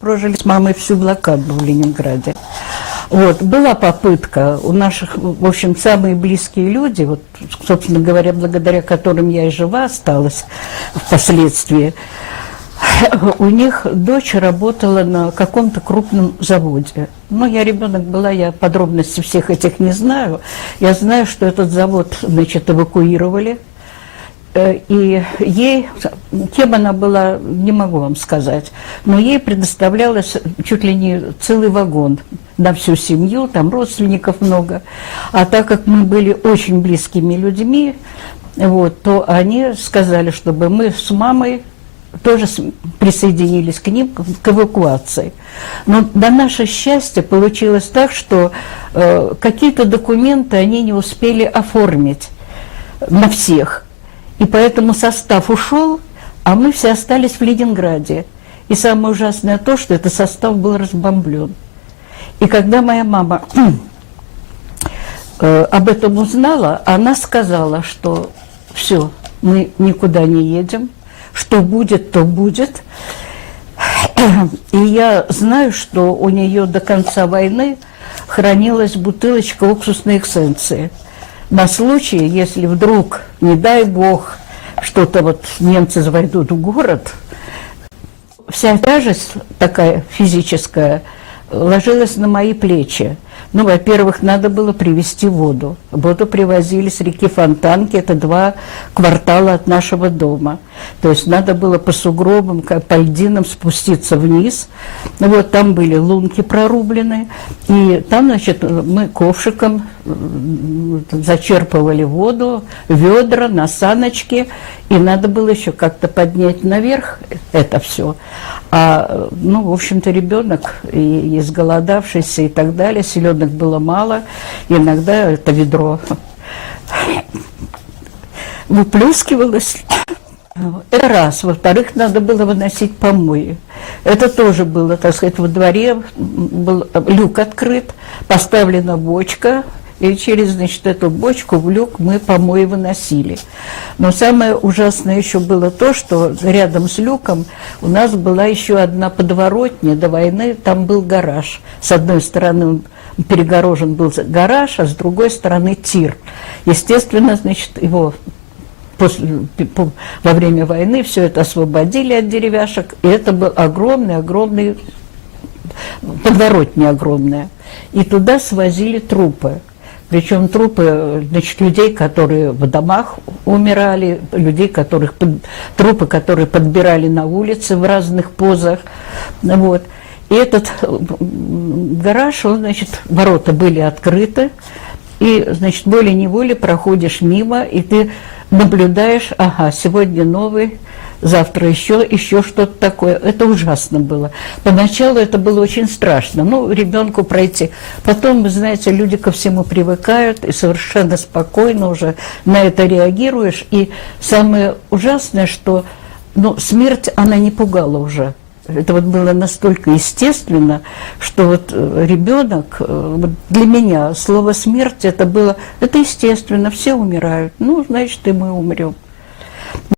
Прожили с мамой всю блокаду в Ленинграде. Вот, была попытка у наших, в общем, самые близкие люди, вот, собственно говоря, благодаря которым я и жива осталась впоследствии, у них дочь работала на каком-то крупном заводе. Ну, я ребенок была, я подробностей всех этих не знаю. Я знаю, что этот завод, значит, эвакуировали. И ей, кем она была, не могу вам сказать, но ей предоставлялось чуть ли не целый вагон на всю семью, там родственников много. А так как мы были очень близкими людьми, вот, то они сказали, чтобы мы с мамой тоже присоединились к ним, к эвакуации. Но на наше счастье получилось так, что какие-то документы они не успели оформить на всех. И поэтому состав ушел, а мы все остались в Ленинграде. И самое ужасное то, что этот состав был разбомблен. И когда моя мама об этом узнала, она сказала, что все, мы никуда не едем, что будет, то будет. И я знаю, что у нее до конца войны хранилась бутылочка уксусной эссенции. На случай, если вдруг, не дай бог, что-то вот немцы войдут в город, вся тяжесть такая физическая ложилась на мои плечи. Ну, во-первых, надо было привезти воду. Воду привозили с реки Фонтанки, это 2 квартала от нашего дома. То есть надо было по сугробам, по льдинам спуститься вниз. Вот там были лунки прорублены, и там, значит, мы ковшиком зачерпывали воду, ведра на саночки, и надо было еще как-то поднять наверх это все. А, ну, в общем-то, ребенок и изголодавшийся и так далее, селедок было мало, иногда это ведро выплескивалось. Это раз. Во-вторых, надо было выносить помои. Это тоже было, так сказать, во дворе был люк открыт, поставлена бочка, и через, значит, эту бочку в люк мы помои выносили. Но самое ужасное еще было то, что рядом с люком у нас была еще одна подворотня до войны, там был гараж. С одной стороны перегорожен был гараж, а с другой стороны тир. Естественно, значит, его во время войны все это освободили от деревяшек, и это был огромный подворотня огромная. И туда свозили трупы. Причем трупы, значит, людей, которые в домах умирали, трупы, которые подбирали на улице в разных позах. Вот. И этот гараж, он, значит, ворота были открыты, и, значит, волей-неволей проходишь мимо, и ты наблюдаешь, ага, сегодня новый, завтра еще что-то такое. Это ужасно было. Поначалу это было очень страшно. Ну, ребенку пройти. Потом, вы знаете, люди ко всему привыкают и совершенно спокойно уже на это реагируешь. И самое ужасное, что смерть, она не пугала уже. Это вот было настолько естественно, что вот ребенок, вот для меня слово «смерть» это естественно, все умирают. Ну, значит, и мы умрем.